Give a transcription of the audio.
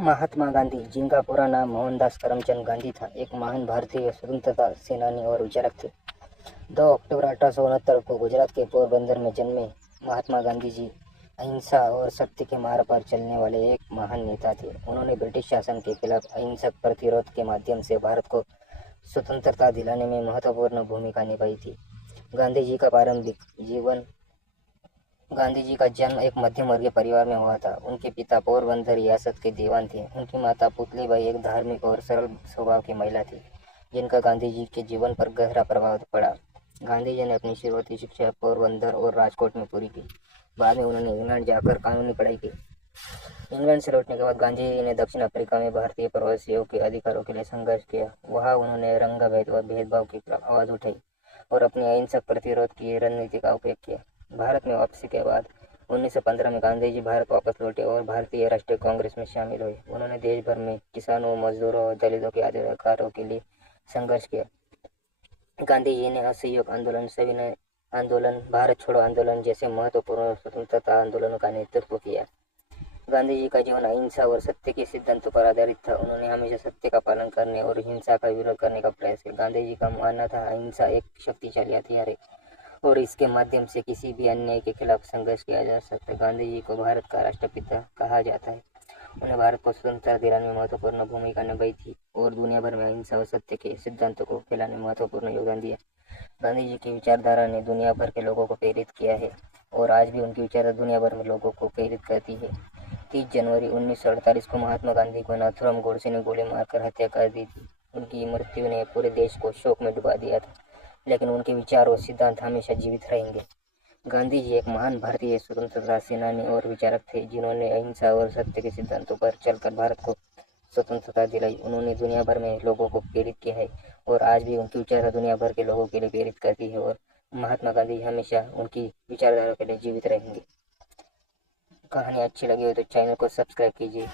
महात्मा गांधी, जिनका पूरा नाम मोहनदास करमचंद गांधी था, एक महान भारतीय स्वतंत्रता सेनानी और विचारक थे। 2 अक्टूबर 1869 को गुजरात के पोरबंदर में जन्मे महात्मा गांधी जी अहिंसा और सत्य के मार्ग पर चलने वाले एक महान नेता थे। उन्होंने ब्रिटिश शासन के खिलाफ अहिंसक प्रतिरोध के माध्यम से भारत को स्वतंत्रता दिलाने में महत्वपूर्ण भूमिका निभाई थी। गांधी जी का प्रारंभिक जीवन गांधी जी का जन्म एक मध्यम वर्गीय परिवार में हुआ था। उनके पिता पोरबंदर रियासत के दीवान थे। उनकी माता पुतलीबाई एक धार्मिक और सरल स्वभाव की महिला थी, जिनका गांधी जी के जीवन पर गहरा प्रभाव पड़ा। गांधी जी ने अपनी शुरुआती शिक्षा पोरबंदर और राजकोट में पूरी की। बाद में उन्होंने इंग्लैंड जाकर कानूनी पढ़ाई की। इंग्लैंड से लौटने के बाद गांधी जी ने दक्षिण अफ्रीका में भारतीय प्रवासियों के अधिकारों के लिए संघर्ष किया। वहां उन्होंने रंगभेद और भेदभाव की आवाज उठाई और अपनी अहिंसक प्रतिरोध की रणनीति का उपयोग किया। भारत में वापसी के बाद 1915 में गांधी जी भारत वापस लौटे और भारतीय राष्ट्रीय कांग्रेस में शामिल हुए। उन्होंने देश भर में किसानों, मजदूरों और दलितों के अधिकारों के लिए संघर्ष किया। गांधी जी ने असहयोग आंदोलन, सविनय आंदोलन, भारत छोड़ो आंदोलन जैसे महत्वपूर्ण स्वतंत्रता आंदोलनों का नेतृत्व किया। गांधी जी का जीवन अहिंसा और सत्य के सिद्धांतों पर आधारित था। उन्होंने हमेशा सत्य का पालन करने और हिंसा का विरोध करने का प्रयास किया। गांधी जी का मानना था अहिंसा एक शक्तिशाली हथियार है और इसके माध्यम से किसी भी अन्याय के खिलाफ संघर्ष किया जा सकता है। गांधी जी को भारत का राष्ट्रपिता कहा जाता है। उन्हें भारत को स्वतंत्रता दिलाने में महत्वपूर्ण भूमिका निभाई थी और दुनिया भर में अहिंसा और सत्य के सिद्धांतों को फैलाने में महत्वपूर्ण योगदान दिया। गांधी जी की विचारधारा ने दुनिया भर के लोगों को प्रेरित किया है और आज भी उनकी विचारधारा दुनिया भर में लोगों को प्रेरित करती है। 30 जनवरी 1948 को महात्मा गांधी को नाथूराम गोडसे ने गोली मारकर हत्या कर दी थी। उनकी मृत्यु ने पूरे देश को शोक में डुबा दिया था, लेकिन उनके विचार और सिद्धांत हमेशा जीवित रहेंगे। गांधी जी एक महान भारतीय स्वतंत्रता सेनानी और विचारक थे, जिन्होंने अहिंसा और सत्य के सिद्धांतों पर चलकर भारत को स्वतंत्रता दिलाई। उन्होंने दुनिया भर में लोगों को प्रेरित किया है और आज भी उनकी विचारधारा दुनिया भर के लोगों के लिए प्रेरित करती है और महात्मा गांधी हमेशा उनकी विचारधारा के लिए जीवित रहेंगे। कहानी अच्छी लगी हो तो चैनल को सब्सक्राइब कीजिए।